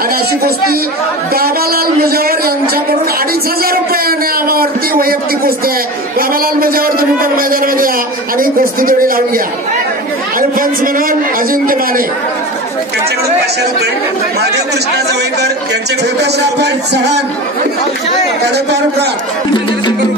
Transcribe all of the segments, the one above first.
आणि अशी कुस्ती बाबालाल मुजावर यांच्याकडून अडीच हजार रुपये नावावरती वैयक्तिक कुस्ती आहे. बाबालाल मुजावर तुम्ही पण मैदानामध्ये या आणि ही कुस्ती तेवढी लावून घ्या. आणि पंच म्हणून अजिंक्य माने. त्यांच्याकडून पाचशे रुपये. महादेव कृष्णा जवळकर यांच्याकडून चव्हाण. कडेपारकर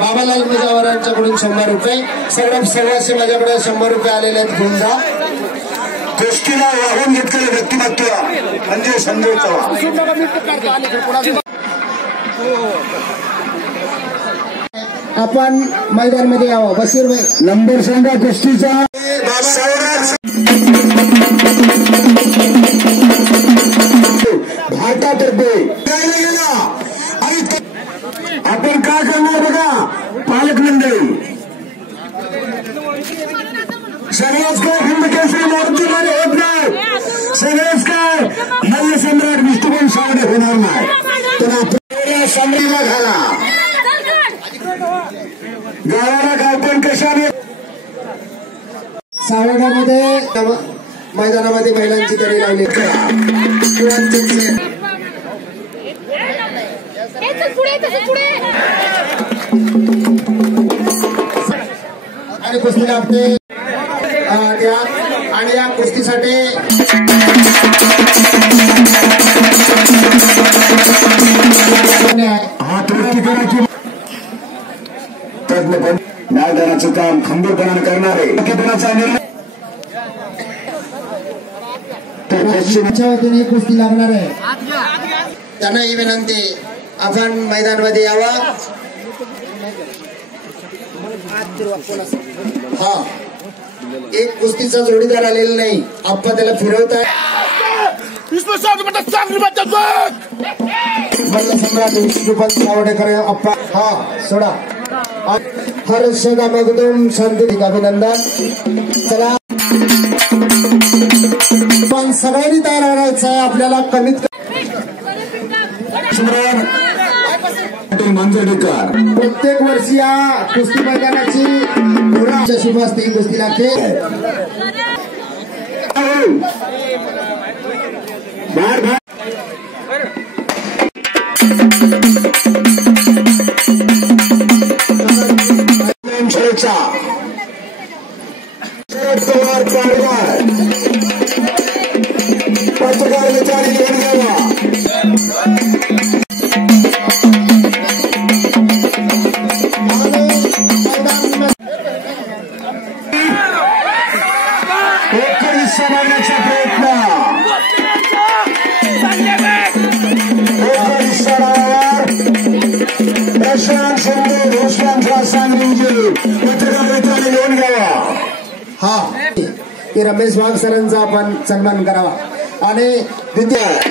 बाबालाल मुजावर यांच्याकडून शंभर रुपये. सौरभ सव्वाशे माझ्याकडे शंभर रुपये आलेले आहेत. घेऊन जा. गोष्टीला वाहून घेतलेलं व्यक्तिमत्व म्हणजे संजय चव्हाण. आपण मैदानमध्ये यावं. बशीर भाई. नंबर सांगा गोष्टीचा भारतातर्फे द्यायला गेला आणि त- आपण काय करणार बघा पालक मंडळी सगळेच काय खंडकेश्वरी मूर्तीमध्ये होत नाही. सगळेच काय मल्ल सम्राट विष्णुपण सावडे होणार नाही. तर आपण समरीला घाला. गावाला गावपण कशाने? सावडामध्ये मैदानामध्ये महिलांची तरी लावली पुढे. आणि कुस्ती त्या- आणि या कुस्तीसाठी हा न्यायदानाचं काम खंबीरपणाने करणारे. निर्णय वतीने कुस्ती लागणार आहे. त्यांना ही विनंती. आपण मैदानामध्ये यावा. हा. एक कुस्तीचा जोडीदार आलेला नाही. आप्पा त्याला फिरवताय. सम्राट विष्णुपंत सावडेकर अप्पा हा सोडा. हर्ष एकदम शांती अभिनंदन. चला. पण सगळ्यांनी तयार राहायचं आहे आपल्याला कमीत स्मरण मंजरेकर प्रत्येक वर्षी या कुस्ती मैदानाची शुभ असते ही कुस्ती लागते. बाहेर बाहेर. शाळेचा. शरद करण्याचा प्रयत्न. प्रशांत शिंदे पत्रकार मित्रांनी घ्यावा. हा रमेश वाघ सरांचा आपण सन्मान करावा. आणि द्वितीय